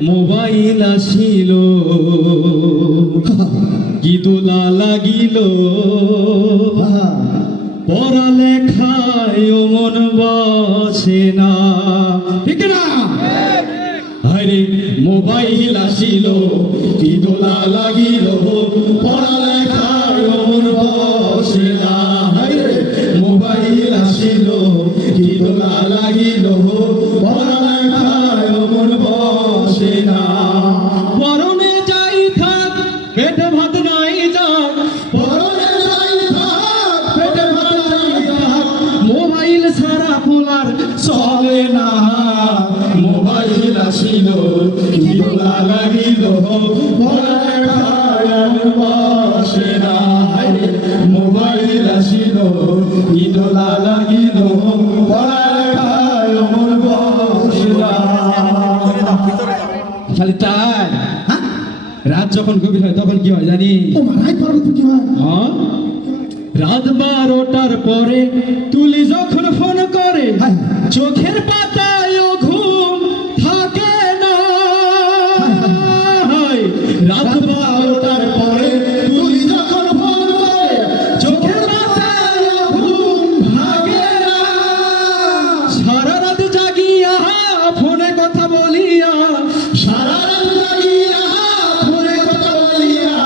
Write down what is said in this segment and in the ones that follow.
Mobile আসিল কি দোলা লাগিল পড়ালেখায় মন বসে না, ঠিক না? আরে মোবাইল আসিল কি দোলা লাগিল পড়ালেখায় মন বসে না। আরে মোবাইল আসিল কি দোলা লাগিল পড়ালেখায় মন বসে না। পরনে যাই থাক পেটে ভাত নাই যাক, পরনে যাই থাক পেটে ভাত নাই যাক, মোবাইল ছাড়া পোলার চলে না। মোবাইল আসিল কি দোলা লাগিল পড়ালেখায় মন বসে না। মোবাইল আসিল কি দোলা লাগিল পড়ালেখায় মন বসে না। খালি তাই রাত যখন গভীর হয় তখন কি হয় জানি? রাত 12টার পরে তুলি যখন ফোন করে চোখের পাতায় ঘুম থাকে না। রাত 12টার পরে তুলি যখন ফোন করে চোখের পাতায় ঘুম থাকে না। সারা রাত জাগিয়া ফোনে কথা বলিয়া, সারা রাত জাগিয়া ফোনে কথা বলিয়া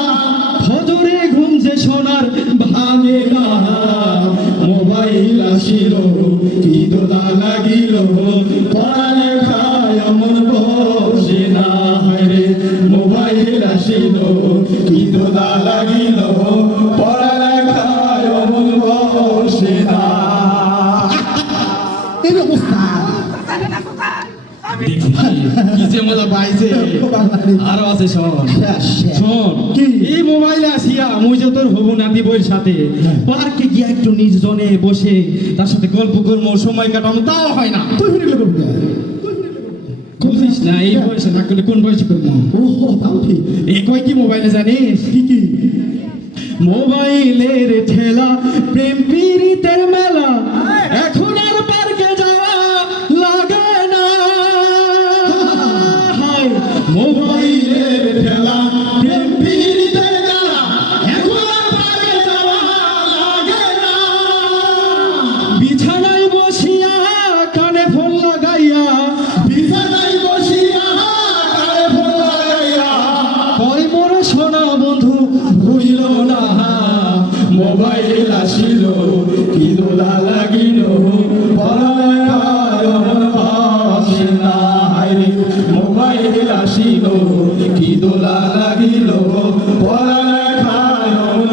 ফজরে ঘুম যে সোনার ভাঙে না। মোবাইল আসিল কি দোলা লাগিল পড়ালেখায় মন বসে না। রে মোবাইল আসিল কি দোলা লাগিল পড়ালেখায় মন বসে না। এই অবস্থা কি যে মজা পাইছে। আরো আছে শোন শোন, এই মোবাইলে আসিয়া মুই যে তোর হবু নাতি বইয়ের সাথে পার্কে গিয়া একটু নির্জনে বসে তার সাথে গল্প করবো, সময় কাটাবো, তাও হয় না। তুই ফিরে করবি বুঝিস না এই বয়সে না করলে কোন বয়সে করবো? ও তাও ঠিক। এ কয় কি মোবাইলে জানিস? কি মোবাইলের ঠেলা প্রেম পীড়িতের মেলা, এখন আর পার্কে যাওয়া লাগে না। মোবাইলের ঠেলা প্রেম পীড়িতের মেলা, এখন আর পার্কে যাওয়া লাগে না। বিছানায় বসিয়া কানে ফোন লাগাইয়া, বিছানায় বসিয়া কানে ফোন লাগাইয়া কয় মোর সোনা বন্ধু ভুইল না। মোবাইল আসিল কি দোলা লাগিল পড়ালেখায় মন বসে না। মোবাইল আসিল কি দোলা লাগিল পড়ালেখায় মন